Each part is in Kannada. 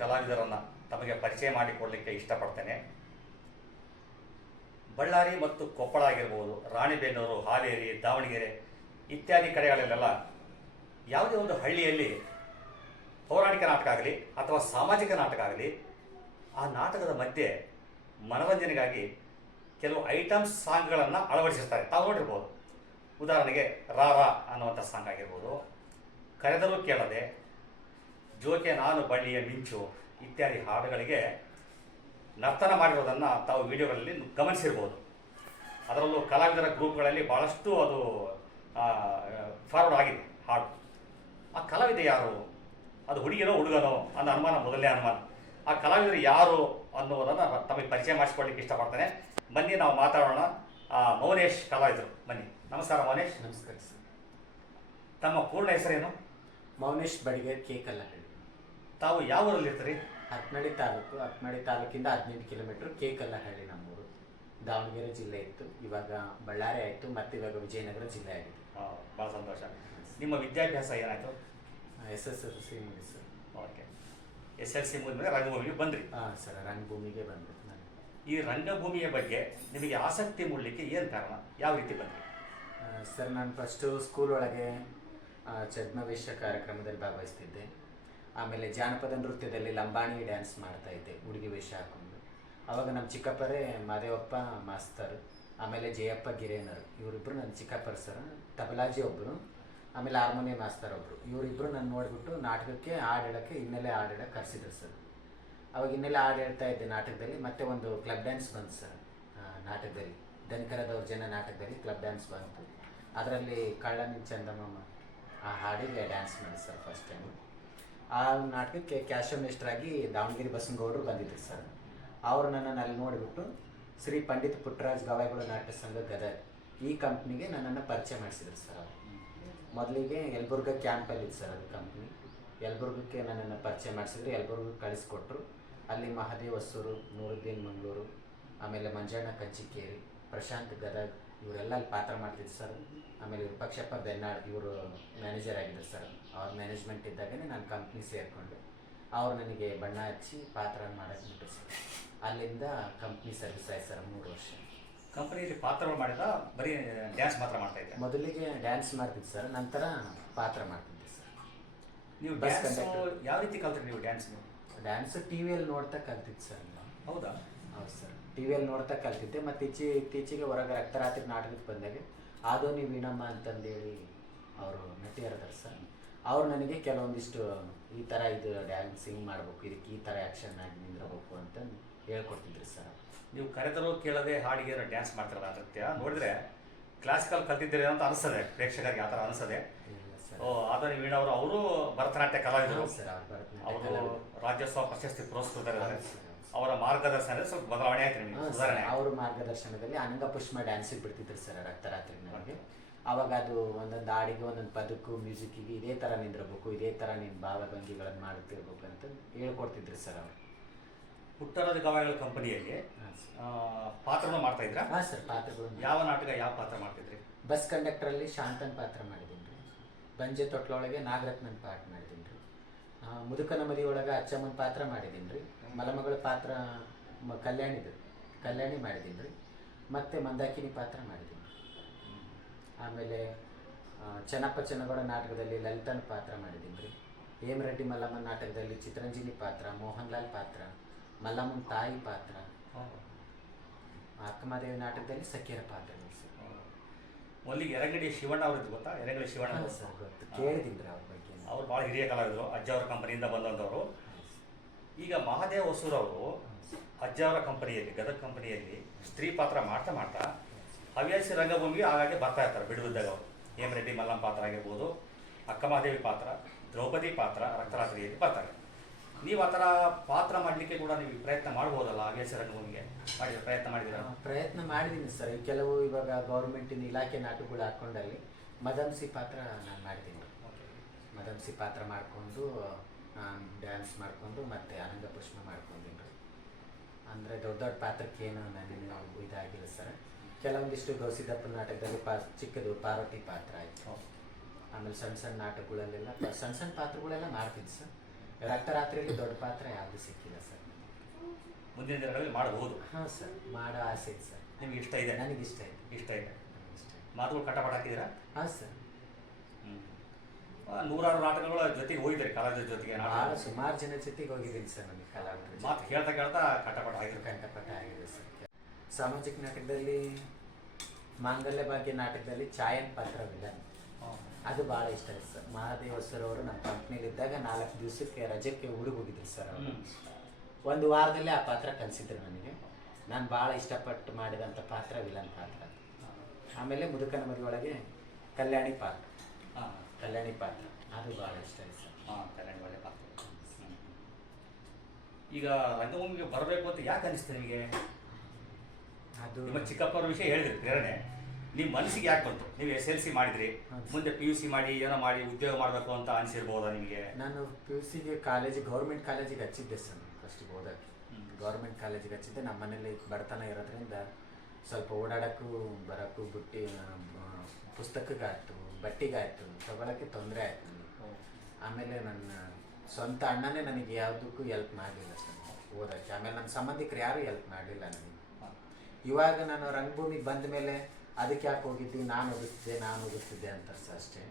ಕಲಾವಿದರನ್ನು ತಮಗೆ ಪರಿಚಯ ಮಾಡಿಕೊಡಲಿಕ್ಕೆ ಇಷ್ಟಪಡ್ತೇನೆ. ಬಳ್ಳಾರಿ ಮತ್ತು ಕೊಪ್ಪಳ ಆಗಿರ್ಬೋದು, ರಾಣಿಬೆನ್ನೂರು, ಹಾವೇರಿ, ದಾವಣಗೆರೆ ಇತ್ಯಾದಿ ಕಡೆಗಳಲ್ಲೆಲ್ಲ ಯಾವುದೇ ಒಂದು ಹಳ್ಳಿಯಲ್ಲಿ ಪೌರಾಣಿಕ ನಾಟಕ ಆಗಲಿ ಅಥವಾ ಸಾಮಾಜಿಕ ನಾಟಕ ಆಗಲಿ, ಆ ನಾಟಕದ ಮಧ್ಯೆ ಮನೋರಂಜನೆಗಾಗಿ ಕೆಲವು ಐಟಮ್ಸ್ ಸಾಂಗ್ಗಳನ್ನು ಅಳವಡಿಸಿರ್ತಾರೆ. ತಾವು ನೋಡಿರ್ಬೋದು. ಉದಾಹರಣೆಗೆ ರಾ ರಾ ಅನ್ನುವಂಥ ಸಾಂಗ್ ಆಗಿರ್ಬೋದು, ಕರೆದರೂ ಕೇಳದೆ, ಜೋಕೆ ನಾನು ಬಳ್ಳಿಯ ಮಿಂಚು ಇತ್ಯಾದಿ ಹಾಡುಗಳಿಗೆ ನರ್ತನ ಮಾಡಿರೋದನ್ನು ತಾವು ವಿಡಿಯೋಗಳಲ್ಲಿ ಗಮನಿಸಿರ್ಬೋದು. ಅದರಲ್ಲೂ ಕಲಾವಿದರ ಗ್ರೂಪ್ಗಳಲ್ಲಿ ಭಾಳಷ್ಟು ಅದು ಫಾರ್ವರ್ಡ್ ಆಗಿದೆ ಹಾಡು. ಆ ಕಲಾವಿದ ಯಾರು, ಅದು ಹುಡುಗಿನೋ ಹುಡುಗನೋ ಅನ್ನೋ ಅನುಮಾನ, ಮೊದಲನೇ ಅನುಮಾನ. ಆ ಕಲಾವಿದರು ಯಾರು ಅನ್ನೋದನ್ನು ತಮಗೆ ಪರಿಚಯ ಮಾಡಿಸ್ಕೊಳ್ಳಿಕ್ಕೆ ಇಷ್ಟಪಡ್ತೇನೆ. ಬನ್ನಿ ನಾವು ಮಾತಾಡೋಣ. ಮೌನೇಶ್ ಕಲಾವಿದರು, ಬನ್ನಿ. ನಮಸ್ಕಾರ ಮೌನೇಶ್. ನಮಸ್ಕಾರ ಸರ್. ತಮ್ಮ ಪೂರ್ಣ ಹೆಸರೇನು? ಮೌನೇಶ್ ಬಡಿಗೇರ್ ಕೆ ಕಲ್ಲಹಳ್ಳಿ. ತಾವು ಯಾವ ಊರಲ್ಲಿರ್ತೀರಿ? ಹತ್ನಡಿ ತಾಲೂಕಿಂದ 18 ಕಿಲೋಮೀಟರ್ ಕೆ ಕಲ್ಲಹಳ್ಳಿ ನಮ್ಮೂರು. ದಾವಣಗೆರೆ ಜಿಲ್ಲೆ ಇತ್ತು, ಇವಾಗ ಬಳ್ಳಾರಿ ಆಯಿತು, ಮತ್ತು ಇವಾಗ ವಿಜಯನಗರ ಜಿಲ್ಲೆ ಆಗಿದೆ. ಭಾಳ ಸಂತೋಷ. ನಿಮ್ಮ ವಿದ್ಯಾಭ್ಯಾಸ ಏನಾಯಿತು? SSLC ಮುಗಿಸಿ ಸರ್. ಓಕೆ. SSLC ಮುಗಿದ್ಮೇಲೆ ರಂಗಭೂಮಿಗೆ ಬಂದ್ರಿ? ಹಾಂ ಸರ್, ರಂಗಭೂಮಿಗೆ ಬಂದೆ ನಾನು. ಈ ರಂಗಭೂಮಿಯ ಬಗ್ಗೆ ನಿಮಗೆ ಆಸಕ್ತಿ ಮೂಡಲಿಕ್ಕೆ ಏನು ಕಾರಣ, ಯಾವ ರೀತಿ ಬಂದ್ರಿ? ಸರ್, ನಾನು ಫಸ್ಟು ಸ್ಕೂಲ್ ಒಳಗೆ ಛದ್ಮವೇಶ ಕಾರ್ಯಕ್ರಮದಲ್ಲಿ ಭಾಗವಹಿಸ್ತಿದ್ದೆ. ಆಮೇಲೆ ಜಾನಪದ ನೃತ್ಯದಲ್ಲಿ ಲಂಬಾಣಿ ಡ್ಯಾನ್ಸ್ ಮಾಡ್ತಾಯಿದ್ದೆ, ಹುಡುಗಿ ವೇಷ ಹಾಕೊಂಡು. ಆವಾಗ ನಮ್ಮ ಚಿಕ್ಕಪ್ಪರೇ ಮಾದೇವಪ್ಪ ಮಾಸ್ತರ್, ಆಮೇಲೆ ಜಯಪ್ಪ ಗಿರೇನರ್, ಇವರಿಬ್ಬರು ನನ್ನ ಚಿಕ್ಕಪ್ಪರು ಸರ್. ತಬಲಾಜಿ ಒಬ್ಬರು, ಆಮೇಲೆ ಹಾರ್ಮೋನಿಯಂ ಮಾಸ್ತರ್ ಒಬ್ಬರು. ಇವರಿಬ್ಬರು ನಾನು ನೋಡಿಬಿಟ್ಟು ನಾಟಕಕ್ಕೆ ಹಾಡಿಡೋಕ್ಕೆ, ಹಿನ್ನೆಲೆ ಹಾಡಿಡೋಕ್ಕೆ ಕರೆಸಿದ್ರು ಸರ್. ಅವಾಗ ಹಿನ್ನೆಲೆ ಹಾಡು ಹೇಳ್ತಾ ಇದ್ದೆ ನಾಟಕದಲ್ಲಿ. ಮತ್ತೆ ಒಂದು ಕ್ಲಬ್ ಡ್ಯಾನ್ಸ್ ಬಂತು ಸರ್ ನಾಟಕದಲ್ಲಿ, ಧನಿಕರದವ್ರ ಜನ ನಾಟಕದಲ್ಲಿ ಕ್ಲಬ್ ಡ್ಯಾನ್ಸ್ ಬಂತು. ಅದರಲ್ಲಿ ಕಳ್ಳನಿನ್ ಚಂದಮಾಮ ಆ ಹಾಡಿಗೆ ಡ್ಯಾನ್ಸ್ ಮಾಡಿ ಸರ್ ಫಸ್ಟ್ ಟೈಮು. ಆ ನಾಟಕಕ್ಕೆ ಕ್ಯಾಶೋ ಮೇಸ್ಟ್ರಾಗಿ ದಾವಣಗೆರೆ ಬಸನಗೌಡರು ಬಂದಿದ್ರು ಸರ್. ಅವರು ನನ್ನನ್ನು ಅಲ್ಲಿ ನೋಡಿಬಿಟ್ಟು ಶ್ರೀ ಪಂಡಿತ್ ಪುಟ್ಟರಾಜ್ ಗವಾಯಿಗಳ ನಾಟ್ಯ ಸಂಘ ಗದಗ, ಈ ಕಂಪ್ನಿಗೆ ನನ್ನನ್ನು ಪರಿಚಯ ಮಾಡಿಸಿದ್ರು ಸರ್. ಅವರು ಮೊದಲಿಗೆ ಯಲಬುರ್ಗ ಕ್ಯಾಂಪಲ್ಲಿತ್ತು ಸರ್ ಅದು ಕಂಪ್ನಿ. ಯಲಬುರ್ಗಕ್ಕೆ ನನ್ನನ್ನು ಪರಿಚಯ ಮಾಡಿಸಿದ್ರು, ಯಲಬುರ್ಗಕ್ಕೆ ಕಳಿಸ್ಕೊಟ್ರು. ಅಲ್ಲಿ ಮಹಾದೇವ್ ಹೊಸೂರು, ನೂರುದ್ದೀನ್ ಮಂಗಳೂರು, ಆಮೇಲೆ ಮಂಜಣ್ಣ ಕಂಚಿಕೇರಿ, ಪ್ರಶಾಂತ್ ಗದಗ ಇವರೆಲ್ಲ ಅಲ್ಲಿ ಪಾತ್ರ ಮಾಡ್ತಿದ್ರು ಸರ್. ಆಮೇಲೆ ವಿರೂಪಾಕ್ಷಪ್ಪ ಬೆನ್ನಾಳ್ ಇವರು ಮ್ಯಾನೇಜರ್ ಆಗಿದ್ರು ಸರ್. ಅವ್ರ ಮ್ಯಾನೇಜ್ಮೆಂಟ್ ಇದ್ದಾಗಲೇ ನಾನು ಕಂಪ್ನಿ ಸೇರಿಕೊಂಡು ಅವ್ರು ನನಗೆ ಬಣ್ಣ ಹಚ್ಚಿ ಪಾತ್ರ ಮಾಡೋಕ್ಕೆ ಬಿಟ್ಟರು ಸರ್. ಅಲ್ಲಿಂದ ಕಂಪ್ನಿ ಸರ್ವಿಸ್ ಆಯ್ತು ಸರ್ 3 ವರ್ಷ. ಕಂಪನಿಯಲ್ಲಿ ಪಾತ್ರಗಳು ಮಾಡಿದ ಬರೀ ಡ್ಯಾನ್ಸ್ ಮಾತ್ರ ಮಾಡ್ತಾ ಇದ್ದೆ? ಮೊದಲಿಗೆ ಡ್ಯಾನ್ಸ್ ಮಾಡ್ತಿದ್ದೆ ಸರ್, ನಂತರ ಪಾತ್ರ ಮಾಡ್ತಿದ್ದೆ ಸರ್. ನೀವು ಡ್ಯಾನ್ಸ್ ಯಾವ ರೀತಿ ಕಲ್ತ್ರಿ? ನೀವು ಡ್ಯಾನ್ಸ್ ಟಿ ವಿಯಲ್ಲಿ ನೋಡ್ತಾ ಕಲ್ತಿದ್ದು ಸರ್ ನಾನು. ಹೌದಾ? ಹೌದು ಸರ್, ಟಿ ವಿಯಲ್ಲಿ ನೋಡ್ತಾ ಕಲ್ತಿದ್ದೆ. ಮತ್ತು ಇತ್ತೀಚೆಗೆ ಹೊರಗೆ ರಕ್ತರಾತ್ರಿ ನಾಟಕಕ್ಕೆ ಬಂದಾಗ ಆದೋನಿ ವೀಣಮ್ಮ ಅಂತಂದೇಳಿ ಅವರು ನಟಿಯರದಾರ ಸರ್. ಅವ್ರು ನನಗೆ ಕೆಲವೊಂದಿಷ್ಟು ಈ ಥರ ಇದು ಡ್ಯಾನ್ಸಿಂಗ್ ಮಾಡಬೇಕು, ಇದಕ್ಕೆ ಈ ಥರ ಆ್ಯಕ್ಷನ್ ಆಗಿ ನಿಂದಿರಬೇಕು ಅಂತ ಹೇಳ್ಕೊಡ್ತಿದ್ರು ಸರ್. ನೀವು ಕರೆದರೂ ಕೇಳದೆ ಹಾಡಿಗೆ ಡ್ಯಾನ್ಸ್ ಮಾಡ್ತಿರಲ್ಲ, ನೃತ್ಯ ನೋಡಿದ್ರೆ ಕ್ಲಾಸಿಕಲ್ ಕಲ್ತಿದ್ದೀರಿ ಅಂತ ಅನಿಸ್ತದೆ ಪ್ರೇಕ್ಷಕರಿಗೆ, ಆ ಥರ ಅನಿಸ್ತದೆ. ಆದೋನಿ ವೀಣಾವರು ಅವರು ಭರತನಾಟ್ಯ ಕಲಾವಿದರು, ಅವರು ರಾಜ್ಯೋತ್ಸವ ಪ್ರಶಸ್ತಿ ಪುರಸ್ಕೃತರಿದ್ದಾರೆ. ಅವರ ಮಾರ್ಗದರ್ಶನದಲ್ಲಿ ಸ್ವಲ್ಪ ಬದಲಾವಣೆ ಆಯ್ತು ನಿಮಗೆ? ಸುಧಾರಣೆ? ಅವ್ರ ಮಾರ್ಗದರ್ಶನದಲ್ಲಿ ಅಂಗಪುಷ್ಪ ಡ್ಯಾನ್ಸಿಗೆ ಬಿಡ್ತಿದ್ರು ಸರ್ ರಕ್ತರಾತ್ರಿ ನನಗೆ. ಅವಾಗ ಅದು ಒಂದೊಂದು ಹಾಡಿಗೆ ಒಂದೊಂದು ಪದಕ್ಕೂ ಮ್ಯೂಸಿಕ್ಕಿಗೆ ಇದೇ ಥರ ನಿಂದಿರಬೇಕು, ಇದೇ ಥರ ನಿನ್ನ ಭಾವಭಂಗಿಗಳನ್ನು ಮಾಡುತ್ತಿರ್ಬೇಕು ಅಂತ ಹೇಳ್ಕೊಡ್ತಿದ್ರು ಸರ್ ಅವರು. ಪುಟ್ಟರಾಜ ಗವಾಯಿಗಳ ಕಂಪನಿಯಲ್ಲಿ ಪಾತ್ರನೂ ಮಾಡ್ತಾ ಇದ್ರಾ? ಹಾಂ ಸರ್, ಪಾತ್ರಗಳು. ಯಾವ ನಾಟಕ, ಯಾವ ಪಾತ್ರ ಮಾಡ್ತಿದ್ರಿ? ಬಸ್ ಕಂಡಕ್ಟರಲ್ಲಿ ಶಾಂತನ್ ಪಾತ್ರ ಮಾಡಿದ್ದೀನಿ ರೀ. ಬಂಜೆ ತೊಟ್ಲೊಳಗೆ ನಾಗರತ್ನನ್ ಪಾತ್ರ ಮಾಡಿದ್ದೀನಿ ರೀ. ಮುದುಕನ ಮದಿ ಒಳಗೆ ಅಚ್ಚಮ್ಮನ ಪಾತ್ರ ಮಾಡಿದ್ದೀನಿ ರೀ. ಮಲಮಗಳ ಪಾತ್ರ ಕಲ್ಯಾಣಿ ಮಾಡಿದ್ದೀನಿ ರೀ. ಮತ್ತು ಮಂದಾಕಿನಿ ಪಾತ್ರ ಮಾಡಿದ್ದೀನಿ. ಆಮೇಲೆ ಚೆನ್ನಪ್ಪ ಚೆನ್ನಗೌಡ ನಾಟಕದಲ್ಲಿ ಲಲಿತನ ಪಾತ್ರ ಮಾಡಿದ್ದೀನಿ ರೀ. ಹೇಮರೆಡ್ಡಿ ಮಲ್ಲಮ್ಮನ ನಾಟಕದಲ್ಲಿ ಚಿತ್ರಂಜನಿ ಪಾತ್ರ, ಮೋಹನ್ ಲಾಲ್ ಪಾತ್ರ, ಮಲ್ಲಮ್ಮನ ತಾಯಿ ಪಾತ್ರ, ಅಕ್ಕಮಹಾದೇವಿ ನಾಟಕದಲ್ಲಿ ಸಖಿಯರ ಪಾತ್ರಗಳು ಸರ್. ಮೊದಲಿಗೆ ಯರಗಡಿ ಶಿವಣ್ಣ ಅವ್ರದ್ದು ಗೊತ್ತಾ? ಯರಗಡಿ ಶಿವಣ್ಣ ಸರ್ ಗೊತ್ತು, ಕೇಳಿದ್ದೀನಿ ಅವ್ರ ಬಗ್ಗೆ. ಅವ್ರು ಭಾಳ ಹಿರಿಯ ಕಲಾವಿದರು, ಅಜ್ಜವರ ಕಂಪನಿಯಿಂದ ಬಂದಂಥವ್ರು. ಈಗ ಮಹಾದೇವ್ ಹೊಸೂರ್ ಅವರು ಅಜ್ಜವರ ಕಂಪನಿಯಲ್ಲಿ, ಗದಗ ಕಂಪನಿಯಲ್ಲಿ ಸ್ತ್ರೀ ಪಾತ್ರ ಮಾಡ್ತಾ ಮಾಡ್ತಾ ಹವ್ಯಾಸಿ ರಂಗಭೂಮಿಗೆ ಆಗಾಗ್ಗೆ ಬರ್ತಾ ಇರ್ತಾರೆ ಬಿಡುವಿದ್ದಾಗ. ಅವರು ಹೇಮರೆಡ್ಡಿ ಮಲ್ಲಮ್ಮ ಪಾತ್ರ ಆಗಿರ್ಬೋದು, ಅಕ್ಕಮಹಾದೇವಿ ಪಾತ್ರ, ದ್ರೌಪದಿ ಪಾತ್ರ ರಕ್ತರಾತ್ರಿಯಲ್ಲಿ ಬರ್ತಾರೆ. ನೀವು ಆ ಥರ ಪಾತ್ರ ಮಾಡಲಿಕ್ಕೆ ಕೂಡ ನೀವು ಪ್ರಯತ್ನ ಮಾಡ್ಬೋದಲ್ಲ? ಹವ್ಯಾಸಿ ರಂಗಭೂಮಿಗೆ ಪ್ರಯತ್ನ ಮಾಡಿದ್ದೀರಾ? ಪ್ರಯತ್ನ ಮಾಡಿದ್ದೀನಿ ಸರ್. ಕೆಲವು ಇವಾಗ ಗೌರ್ಮೆಂಟಿನ ಇಲಾಖೆ ನಾಟಕಗಳು ಹಾಕ್ಕೊಂಡಲ್ಲಿ ಮದಂಸಿ ಪಾತ್ರ ನಾನು ಮಾಡಿದ್ದೀನಿ. ಮದಂಸಿ ಪಾತ್ರ ಮಾಡಿಕೊಂಡು ಡ್ಯಾನ್ಸ್ ಮಾಡಿಕೊಂಡು ಮತ್ತು ಆನಂದ ಪುಷ್ಪ ಮಾಡ್ಕೊಂಡಿದ್ದೀನಿ. ಅಂದರೆ ದೊಡ್ಡ ದೊಡ್ಡ ಪಾತ್ರಕ್ಕೆ ಏನು ನನಗೆ ಇದಾಗಿಲ್ಲ ಸರ್. ಕೆಲವೊಂದಿಷ್ಟು ಗೌಸಿದಪ್ಪ ನಾಟಕದಲ್ಲಿ ಚಿಕ್ಕದು ಪಾರ್ವತಿ ಪಾತ್ರ ಆಯಿತು. ಆಮೇಲೆ ಸಣ್ಣ ಸಣ್ಣ ನಾಟಕಗಳಲ್ಲೆಲ್ಲ ಸಣ್ಣ ಪಾತ್ರಗಳೆಲ್ಲ ಮಾಡ್ತಿದ್ದೆ ಸರ್. ರಕ್ತರಾತ್ರಿಯಲ್ಲಿ ದೊಡ್ಡ ಪಾತ್ರ ಯಾವುದು ಸಿಕ್ಕಿಲ್ಲ ಸರ್. ಮುಂದಿನ ದಿನಗಳಲ್ಲಿ ಮಾಡಬಹುದು. ಹಾಂ ಸರ್, ಮಾಡೋ ಆಸೆ ಇದೆ ಸರ್. ನಿಮ್ಗೆ ಇಷ್ಟ ಇದೆ? ನನಗೆ ಇಷ್ಟ ಇದೆ. ಇಷ್ಟ ಇದೆ. ಇಷ್ಟ ಇದೆ. ಮಾತುಗಳು ಕಟ್ಟಪಾಠ ಹಾಕಿದ್ದೀರಾ? ಹಾಂ ಸರ್. ನೂರಾರು ನಾಟಕಗಳ ಜೊತೆಗೆ ಹೋಗಿದ್ದಾರೆ, ಕಲಾವಿದರ ಜೊತೆಗೆ ಭಾಳ ಸುಮಾರು ಜನ ಜೊತೆಗೆ ಹೋಗಿದ್ದೀನಿ ಸರ್. ನನಗೆ ಕಲಾವಿದರು ಮಾತು ಕೇಳ್ತಾ ಕೇಳ್ತಾ ಕಟ್ಟಪಾಠ ಆಗಿರೋ ಕಂಠಪಾಠ ಆಗಿದೆ ಸರ್. ಸಾಮಾಜಿಕ ನಾಟಕದಲ್ಲಿ ಮಾಂಗಲ್ಯ ಭಾಗ್ಯ ನಾಟಕದಲ್ಲಿ ಛಾಯನ್ ಪಾತ್ರ ವಿಲನ್, ಅದು ಭಾಳ ಇಷ್ಟ ಇದೆ ಸರ್. ಮಹಾದೇವ ಸರ್ ಅವರು ನಮ್ಮ ಕಂಪ್ನಿಲಿದ್ದಾಗ 4 ದಿವಸಕ್ಕೆ ರಜಕ್ಕೆ ಊರಿಗೆ ಹೋಗಿದ್ರು ಸರ್ ಅವರು. ಒಂದು ವಾರದಲ್ಲೇ ಆ ಪಾತ್ರ ಕಲಿಸಿದ್ರು ನನಗೆ. ನಾನು ಭಾಳ ಇಷ್ಟಪಟ್ಟು ಮಾಡಿದಂಥ ಪಾತ್ರ ವಿಲನ್ ಪಾತ್ರ. ಆಮೇಲೆ ಮುದುಕನ ಮದುವೆಯೊಳಗೆ ಕಲ್ಯಾಣಿ ಪಾತ್ರ, ಕಲ್ಯಾಣಿ ಪಾತ್ರ ಅದು ಭಾಳ ಇಷ್ಟ ಇದೆ ಸರ್. ಕಲ್ಯಾಣಿ ಒಳ್ಳೆ ಪಾತ್ರ. ಈಗ ರಂಗಭೂಮಿಗೆ ಬರಬೇಕು ಅಂತ ಯಾಕೆ ಅನಿಸ್ತು ನಿಮಗೆ? ಅದು ನಿಮ್ಮ ಚಿಕ್ಕಪ್ಪವ್ರ ವಿಷಯ ಹೇಳಿದ್ರಿ ಪ್ರೇರಣೆ, ನಿಮ್ಮ ಮನಸ್ಸಿಗೆ ಯಾಕೆ ಬಂತು? ನೀವು SLC ಮಾಡಿದ್ರಿ, ಮುಂದೆ PUC ಮಾಡಿ ಏನೋ ಮಾಡಿ ಉದ್ಯೋಗ ಮಾಡಬೇಕು ಅಂತ ಅನಿಸಿರ್ಬೋದಾ ನಿಮಗೆ? ನಾನು PUCಗೆ ಗೌರ್ಮೆಂಟ್ ಕಾಲೇಜಿಗೆ ಹಚ್ಚಿದ್ದೆ ಸರ್. ಫಸ್ಟಿಗೆ ಓದೋಕ್ಕೆ ಗೌರ್ಮೆಂಟ್ ಕಾಲೇಜಿಗೆ ಹಚ್ಚಿದ್ದೆ. ನಮ್ಮ ಮನೇಲಿ ಬಡತನ ಇರೋದ್ರಿಂದ ಸ್ವಲ್ಪ ಓಡಾಡೋಕ್ಕೂ ಬರೋಕ್ಕೂ ಬಿಟ್ಟು ಪುಸ್ತಕಕ್ಕಾಯ್ತು ಬಟ್ಟೆಗಾಯ್ತು ತಗೊಳಕ್ಕೆ ತೊಂದರೆ ಆಯಿತು. ಆಮೇಲೆ ನನ್ನ ಸ್ವಂತ ಅಣ್ಣನೇ ನನಗೆ ಯಾವುದಕ್ಕೂ ಹೆಲ್ಪ್ ಮಾಡಲಿಲ್ಲ ಸರ್ ಓದೋಕ್ಕೆ. ಆಮೇಲೆ ನನ್ನ ಸಂಬಂಧಿಕರು ಯಾರೂ ಹೆಲ್ಪ್ ಮಾಡಲಿಲ್ಲ ನನಗೆ. ಇವಾಗ ನಾನು ರಂಗಭೂಮಿಗೆ ಬಂದ ಮೇಲೆ ಅದಕ್ಕೆ ಯಾಕೆ ಹೋಗಿದ್ದಿ, ನಾನು ಓದಿಸ್ತಿದ್ದೆ ಅಂತ ಸರ್ ಅಷ್ಟೇ.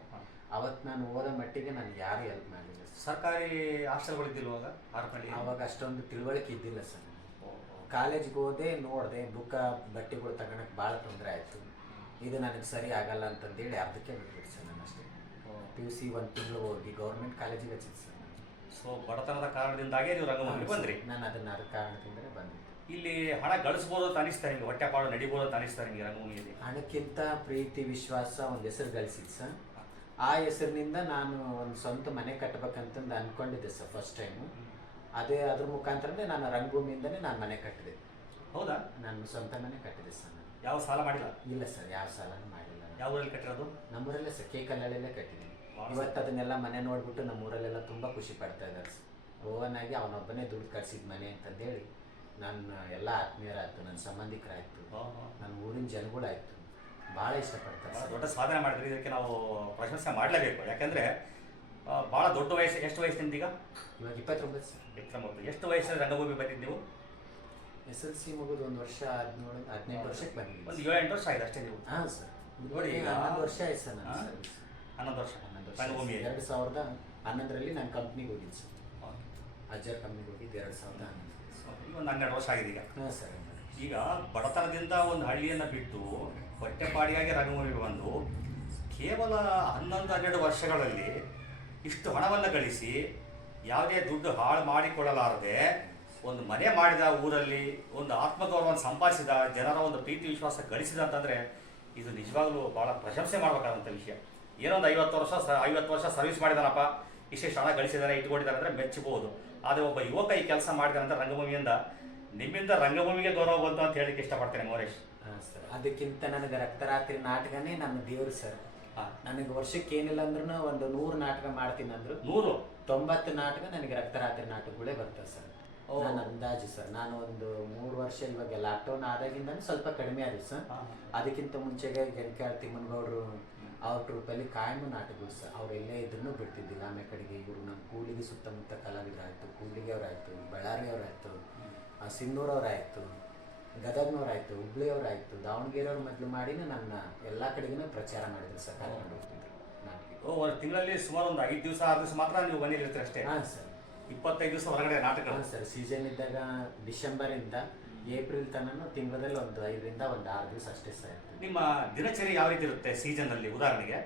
ಅವತ್ತು ನಾನು ಓದೋ ಮಟ್ಟಿಗೆ ನನಗೆ ಯಾರೂ ಹೆಲ್ಪ್ ಮಾಡಲಿಲ್ಲ. ಸರ್ಕಾರಿ ಹಾಸ್ಟೆಲ್ಗಳಿದ್ದಿಲ್ವಾಗ ಹಾರಪಳ್ಳಿ? ಆವಾಗ ಅಷ್ಟೊಂದು ತಿಳುವಳಿಕೆ ಇದ್ದಿಲ್ಲ ಸರ್. ಕಾಲೇಜ್ಗೆ ಹೋದೆ, ನೋಡಿದೆ, ಬಟ್ಟೆಗಳು ತಗೊಳಕ್ಕೆ ಭಾಳ ತೊಂದರೆ ಆಯಿತು. ಇದು ನನಗೆ ಸರಿ ಆಗಲ್ಲ ಅಂತಂದೇಳಿ ಅರ್ಧಕ್ಕೆ ಬಿಟ್ಬಿಟ್ಟು ಸರ್ ನಾನು ಅಷ್ಟೇ. PUC 1 ತಿಂಗಳು ಹೋಗಿ ಗೌರ್ಮೆಂಟ್ ಕಾಲೇಜಿಗೆ ಹಚ್ಚಿದ್ದು ಸರ್ ನಾನು. ಸೊ ಬಡತನದ ಕಾರಣದಿಂದಾಗೇ ನೀವು ರಂಗಭೂಮಿಗೆ ಬಂದ್ರಿ? ನಾನು ಅದನ್ನು ಅದ್ರ ಕಾರಣದಿಂದಲೇ ಬಂದಿದ್ದೆ. ಇಲ್ಲಿ ಹಣ ಗಳಿಸ್ಬೋದು ಅಂತ ಅನಿಸ್ತಾ ನಿಮಗೆ? ಹೊಟ್ಟೆಪಾಡು ನಡಿಬೋದು ಅಂತ ಅನಿಸ್ತಾ ನಿಮಗೆ ರಂಗಭೂಮಿಯಲ್ಲಿ? ಹಣಕ್ಕಿಂತ ಪ್ರೀತಿ ವಿಶ್ವಾಸ ಒಂದು ಹೆಸರು ಗಳಿಸಿದ್ದು ಸರ್. ಆ ಹೆಸರಿನಿಂದ ನಾನು ಒಂದು ಸ್ವಂತ ಮನೆ ಕಟ್ಟಬೇಕಂತಂದು ಅಂದ್ಕೊಂಡಿದ್ದೆ ಸರ್ ಫಸ್ಟ್ ಟೈಮು. ಅದ್ರ ಮುಖಾಂತರನೇ ನಾನು ರಂಗಭೂಮಿಯಿಂದನೇ ನಾನು ಮನೆ ಕಟ್ಟಿದೆ. ಹೌದಾ? ನಾನು ಸ್ವಂತ ಮನೆ ಕಟ್ಟಿದೆ ಸರ್. ನಾನು ಯಾವ ಸಾಲ ಮಾಡಿಲ್ಲ? ಇಲ್ಲ ಸರ್, ಯಾವ ಸಾಲನೂ ಮಾಡಿಲ್ಲ. ಯಾವ ಊರಲ್ಲಿ ಕಟ್ಟಿರೋದು? ನಮ್ಮೂರಲ್ಲೇ ಸರ್, ಕೇಕಲ್ಲೇ ಕಟ್ಟಿದ್ದೀನಿ. ಇವತ್ತು ಅದನ್ನೆಲ್ಲ ಮನೆ ನೋಡ್ಬಿಟ್ಟು ನಮ್ಮೂರಲ್ಲೆಲ್ಲ ತುಂಬ ಖುಷಿ ಪಡ್ತಾ ಇದ್ದಾರೆ ಸರ್. ಓವನ್ ಆಗಿ ಅವನೊಬ್ಬನೇ ದುಡ್ಡು ಕಟ್ಸಿದ ಮನೆ ಅಂತಂದೇಳಿ ನನ್ನ ಎಲ್ಲ ಆತ್ಮೀಯರಾಯ್ತು, ನನ್ನ ಸಂಬಂಧಿಕರಾಯ್ತು, ನನ್ನ ಊರಿನ ಜನಗಳಾಯ್ತು, ಭಾಳ ಇಷ್ಟಪಡ್ತಾರೆ ಸರ್. ದೊಡ್ಡ ಸಾಧನೆ ಮಾಡಿದ್ರಿ, ಇದಕ್ಕೆ ನಾವು ಪ್ರಶಂಸೆ ಮಾಡಲೇಬೇಕು. ಯಾಕಂದರೆ ಭಾಳ ದೊಡ್ಡ ವಯಸ್ಸು. ಎಷ್ಟು ವಯಸ್ಸು ನಿಮ್ದು ಈಗ? ಇವಾಗ 29 ಸರ್. 29. ಎಷ್ಟು ವಯಸ್ಸಲ್ಲಿ ರಂಗಭೂಮಿ ಬಂದಿದ್ದು ನೀವು? SLC ಮುಗಿದು 1 ವರ್ಷ 18 ವರ್ಷಕ್ಕೆ ಬಂದಿದ್ದೀನಿ. ಒಂದು 7-8 ವರ್ಷ ಆಗಿದೆ ಅಷ್ಟೇ ನೀವು? ಹಾಂ ಸರ್. ನೋಡಿ, ಈಗ 11 ವರ್ಷ ಆಯ್ತು ಸರ್ ನನ್ನ ಸರ್ವಿಸ್. 11 ವರ್ಷ ರಂಗಭೂಮಿ 2011ರಲ್ಲಿ ನಾನು ಕಂಪ್ನಿಗೆ ಹೋಗಿದ್ದು ಸರ್. ಅಜ್ಜರ್ ಕಂಪ್ನಿಗೆ ಹೋಗಿದ್ದು 2011. ಈಗ ಒಂದು 12 ವರ್ಷ ಆಗಿದೆ ಈಗ. ಹಾಂ ಸರ್. ಈಗ ಬಡತನದಿಂದ ಒಂದು ಹಳ್ಳಿಯನ್ನು ಬಿಟ್ಟು ಹೊಟ್ಟೆಪಾಡಿಯಾಗಿ ರಂಗಭೂಮಿಗೆ ಬಂದು ಕೇವಲ 11-12 ವರ್ಷಗಳಲ್ಲಿ ಇಷ್ಟು ಹಣವನ್ನು ಗಳಿಸಿ ಯಾವುದೇ ದುಡ್ಡು ಹಾಳು ಮಾಡಿಕೊಳ್ಳಲಾರದೆ ಒಂದು ಮನೆ ಮಾಡಿದ, ಊರಲ್ಲಿ ಒಂದು ಆತ್ಮಗೌರವವನ್ನು ಸಂಪಾದಿಸಿದ, ಜನರ ಒಂದು ಪ್ರೀತಿ ವಿಶ್ವಾಸ ಗಳಿಸಿದ ಅಂತಂದರೆ ಇದು ನಿಜವಾಗ್ಲೂ ಭಾಳ ಪ್ರಶಂಸೆ ಮಾಡಬೇಕಾದಂಥ ವಿಷಯ. ಏನೊಂದು 50 ವರ್ಷ ಸರ್ವಿಸ್ ಮಾಡಿದಾನಪ್ಪ, ಇಷ್ಟೆಷ್ಟು ಹಣ ಗಳಿಸಿದಾನೆ ಇಟ್ಕೊಂಡಿದ್ದಾರೆ ಅಂದರೆ ಮೆಚ್ಚಬಹುದು. ಆದರೆ ಒಬ್ಬ ಯುವಕ ಈ ಕೆಲಸ ಮಾಡಿದಾನಂತ ರಂಗಭೂಮಿಯಿಂದ, ನಿಮ್ಮಿಂದ ರಂಗಭೂಮಿಗೆ ಗೌರವ ಬಂತು ಅಂತ ಹೇಳಲಿಕ್ಕೆ ಇಷ್ಟಪಡ್ತೇನೆ ಮೋರೇಶ್. ಹಾಂ ಸರ್. ಅದಕ್ಕಿಂತ ನನಗೆ ರಕ್ತರಾತ್ರಿ ನಾಟಕನೇ ನನ್ನ ದೇವರು ಸರ್. ನನಗೆ ವರ್ಷಕ್ಕೆ ಏನಿಲ್ಲ ಅಂದ್ರೂ ಒಂದು 100 ನಾಟಕ ಮಾಡ್ತೀನಿ ಅಂದ್ರು 190 ನಾಟಕ ನನಗೆ ರಕ್ತರಾತ್ರಿ ನಾಟಕಗಳೇ ಬರ್ತವೆ ಸರ್. ನನ್ನ ಅಂದಾಜು ಸರ್. ನಾನು ಒಂದು 3 ವರ್ಷ ಇವಾಗ ಲಾಕ್ಡೌನ್ ಆದಾಗಿಂದ ಸ್ವಲ್ಪ ಕಡಿಮೆ ಆಗಿದೆ ಸರ್. ಅದಕ್ಕಿಂತ ಮುಂಚೆಗೆ ಗೆಣಕ್ಯಾಳ ತಿಮ್ಮನಗೌಡರು ಅವ್ರ ಟ್ರೂಪಲ್ಲಿ ಕಾಯಂ ನಾಟಕಗಳು ಸರ್. ಅವರೆಲ್ಲೇ ಇದ್ರೂ ಬಿಡ್ತಿದ್ದಿಲ್ಲ. ಆಮೇಲೆ ಕಡೆಗೆ ಇವರು ನಮ್ಮ ಕೂಡ್ಲಿಗೆ ಸುತ್ತಮುತ್ತ ಕಲಾವಿದರಾಯಿತು, ಕೂಡ್ಲಿಗೆ ಅವರಾಯಿತು, ಬಳ್ಳಾರಿಯವರಾಯಿತು, ಸಿನ್ನೂರವರಾಯಿತು, ಗದಗ್ನವರಾಯಿತು, ಹುಬ್ಳಿಯವರಾಯಿತು, ದಾವಣಗೆರೆಯವ್ರ ಮೊದಲು ಮಾಡಿ ನನ್ನ ಎಲ್ಲ ಕಡೆಗೂ ಪ್ರಚಾರ ಮಾಡಿದ್ರು ಸರ್. ಕರ್ಕೊಂಡು ಹೋಗ್ತಿದ್ರು ನಾಟಕ. ಒಂದು ತಿಂಗಳಲ್ಲಿ ಸುಮಾರು ಒಂದು 5 ದಿವಸ 6 ದಿವಸ ಮಾತ್ರ ನೀವು ಬಂದಿರ್ತೀರಿ ಅಷ್ಟೇ? ಹಾಂ ಸರ್. 25 ದಿವಸ ಹೊರಗಡೆ ನಾಟಕ? ಹಾಂ ಸರ್. ಸೀಸನ್ ಇದ್ದಾಗ ಡಿಸೆಂಬರಿಂದ ಏಪ್ರಿಲ್ ತನಕ ತಿಂಗಳಲ್ಲಿ ಒಂದು 5ರಿಂದ 6 ದಿವಸ ಅಷ್ಟೇ ಸರ್. ನಿಮ್ಮ ದಿನಚರಿ ಯಾವ ರೀತಿ ಇರುತ್ತೆ ಸೀಸನ್ನಲ್ಲಿ? ಉದಾಹರಣೆಗೆ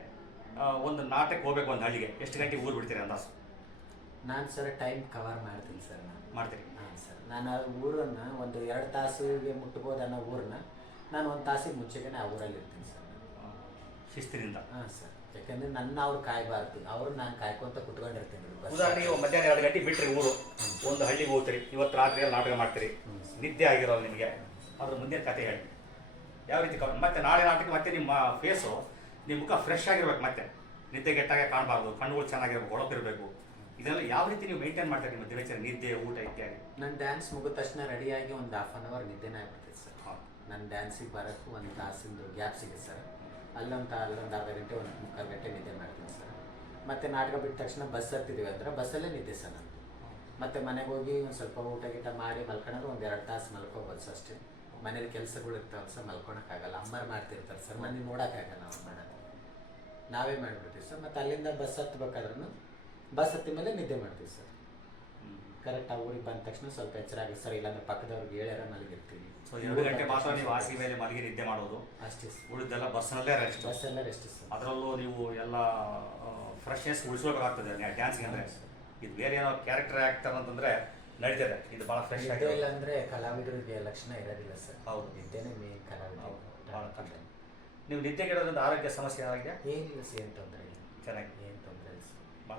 ಒಂದು ನಾಟಕ ಹೋಗ್ಬೇಕು ಒಂದು ಹಳ್ಳಿಗೆ, ಎಷ್ಟು ಗಂಟೆಗೆ ಊರು ಬಿಡ್ತೀರಿ ಅಂದಾಜು? ನಾನು ಸರ್ ಟೈಮ್ ಕವರ್ ಮಾಡ್ತೀನಿ ಸರ್. ನಾನು ಮಾಡ್ತೀರಿ? ಹಾಂ ಸರ್. ನಾನು ಆ ಊರನ್ನು ಒಂದು 2 ತಾಸಿಗೆ ಮುಟ್ಬೋದು ಅನ್ನೋ ಊರನ್ನ ನಾನು 1 ತಾಸಿಗೆ ಮುಂಚೆಗೆ ಆ ಊರಲ್ಲಿ ಇರ್ತೀನಿ ಸರ್. ಶಿಸ್ತಿನಿಂದ? ಹಾಂ ಸರ್. ಯಾಕಂದರೆ ನನ್ನ ಅವ್ರು ಕಾಯಬಾರ್ದು, ಅವರು ನಾನು ಕಾಯ್ಕೊಂತ ಕುತ್ಕೊಂಡಿರ್ತೀನಿ. ಉದಾಹರಣೆಗೆ ಮಧ್ಯಾಹ್ನ 2 ಗಂಟೆಗೆ ಬಿಟ್ಟರೆ ಊರು, ಒಂದು ಹಳ್ಳಿಗೆ ಹೋಗ್ತೀರಿ, ಇವತ್ತು ರಾತ್ರಿಯಲ್ಲಿ ನಾಟಕ ಮಾಡ್ತೀರಿ, ನಿದ್ದೆ ಆಗಿರೋದು ನಿಮಗೆ, ಅದ್ರ ಮುಂದಿನ ಕತೆ ಹೇಳಿ ಯಾವ ರೀತಿ ಮತ್ತೆ ನಾಳೆ ನಾಟಕ ಮತ್ತೆ ನಿಮ್ಮ ಫೇಸು, ನಿಮ್ಮ ಮುಖ ಫ್ರೆಶ್ ಆಗಿರ್ಬೇಕು, ಮತ್ತೆ ನಿದ್ದೆಗೆಟ್ಟಾಗೆ ಕಾಣಬಾರ್ದು, ಕಣ್ಣುಗಳು ಚೆನ್ನಾಗಿರ್ಬೇಕು, ಹೊಳಪಿರಬೇಕು. ಇದೆಲ್ಲ ಯಾವ ರೀತಿ ನೀವು ಮೇಂಟೈನ್ ಮಾಡ್ತೀರಿ ನಿಮ್ಮ ದಿನಚರಿ, ನಿದ್ದೆ, ಊಟ ಇತ್ಯಾದಿ? ನನ್ನ ಡ್ಯಾನ್ಸ್ ಮುಗಿದ ತಕ್ಷಣ ರೆಡಿಯಾಗಿ ಒಂದು 1/2 ಅವರ್ ನಿದ್ದೆನೇ ಆಗ್ಬಿಡ್ತೈತೆ ಸರ್. ನನ್ನ ಡ್ಯಾನ್ಸಿಗೆ ಬರೋಕ್ಕೂ 1 ತಾಸಿಂದು ಗ್ಯಾಪ್ ಸಿಗುತ್ತೆ ಸರ್. ಅಲ್ಲೊಂದು ಅರ್ಧ ಗಂಟೆ 1 ಮುಕ್ಕಾಲು ಗಂಟೆ ನಿದ್ದೆ ಮಾಡ್ತೀನಿ ಸರ್. ಮತ್ತು ನಾಟಕ ಬಿಟ್ಟ ತಕ್ಷಣ ಬಸ್ ಹತ್ತಿದ್ದೀವಿ ಅಂದ್ರೆ ಬಸ್ಸಲ್ಲೇ ನಿದ್ದೆ ಸರ್. ನಾನು ಮತ್ತು ಮನೆಗೆ ಹೋಗಿ ಒಂದು ಸ್ವಲ್ಪ ಊಟ ಗೀಟ ಮಾಡಿ ಮಲ್ಕೊಂಡ್ರೆ ಒಂದು 2 ತಾಸು ಮಲ್ಕೋಬೋದು ಸರ್ ಅಷ್ಟೇ. ಮನೇಲಿ ಕೆಲಸಗಳು ಇರ್ತಾವಲ್ಲ ಸರ್, ಮಲ್ಕೊಳಕ್ಕಾಗಲ್ಲ. ಅಮ್ಮರು ಮಾಡ್ತಿರ್ತಾರೆ ಸರ್, ಮನೆ ನೋಡೋಕ್ಕಾಗಲ್ಲ ನಾವು ಮಾಡೋದು, ನಾವೇ ಮಾಡಿಬಿಡ್ತೀವಿ ಸರ್. ಮತ್ತು ಅಲ್ಲಿಂದ ಬಸ್ ಹತ್ಬೇಕಾದ್ರೂ ಬಸ್ ಹತ್ತಿದ ಮೇಲೆ ನಿದ್ದೆ ಮಾಡ್ತೀವಿ ಸರ್. ಕರೆಕ್ಟ್ ಆ ಊರಿಗೆ ಬಂದ ತಕ್ಷಣ ಸ್ವಲ್ಪ ಎಚ್ಚರ ಆಗುತ್ತೆ ಸರ್, ಇಲ್ಲಾಂದ್ರೆ ಪಕ್ಕದವ್ರಿಗೆ ಹೇಳ್ಯಾರ ಮಲಗಿರ್ತೀವಿ. ಸೊ 2 ಗಂಟೆ ಮಾತ್ರ ನೀವು ಹಾಸಿಗೆ ಮೇಲೆ ಮಲಗಿ ನಿದ್ದೆ ಮಾಡೋದು, ಅಷ್ಟೇ ಸರ್. ಉಳಿದೆಲ್ಲ ಬಸ್ನಲ್ಲೇ ರೆಸ್ಟ್. ಬಸ್ಸೆಲ್ಲ ರೆಸ್ಟ್ ಸರ್. ಅದರಲ್ಲೂ ನೀವು ಎಲ್ಲ ಫ್ರೆಶ್ನೆಸ್ ಉಳಿಸ್ಬೇಕಾಗ್ತದೆ ಡ್ಯಾನ್ಸ್ಗೆ ಅಂದರೆ. ಇದು ಬೇರೆ ಏನೋ ಕ್ಯಾರೆಕ್ಟರ್ ಆ್ಯಕ್ಟರ್ ಅಂತಂದರೆ ನಡೀತದೆ, ಇದು ಭಾಳ ಫ್ರೆಶ್ ನಿದ್ದೆ ಆಗಿದೆ. ಇಲ್ಲ ಅಂದರೆ ಕಲಾವಿದರಿಗೆ ಲಕ್ಷಣ ಇರೋದಿಲ್ಲ ಸರ್. ಹೌದು. ನಿದ್ದೆನೇ ಮೇನ್ ಕಲಾವಿದ. ಭಾಳ ಕಷ್ಟ. ನೀವು ನಿದ್ದೆಗೆಡೋದ್ರಿಂದ ಆರೋಗ್ಯ ಸಮಸ್ಯೆ ಏನಾಗಿದೆ? ಏನಿಲ್ಲ ಸರ್, ಏನು ತೊಂದರೆ ಇಲ್ಲ. ಚೆನ್ನಾಗಿ. ಏನು ತೊಂದರೆ ಇಲ್ಲ ಸರ್.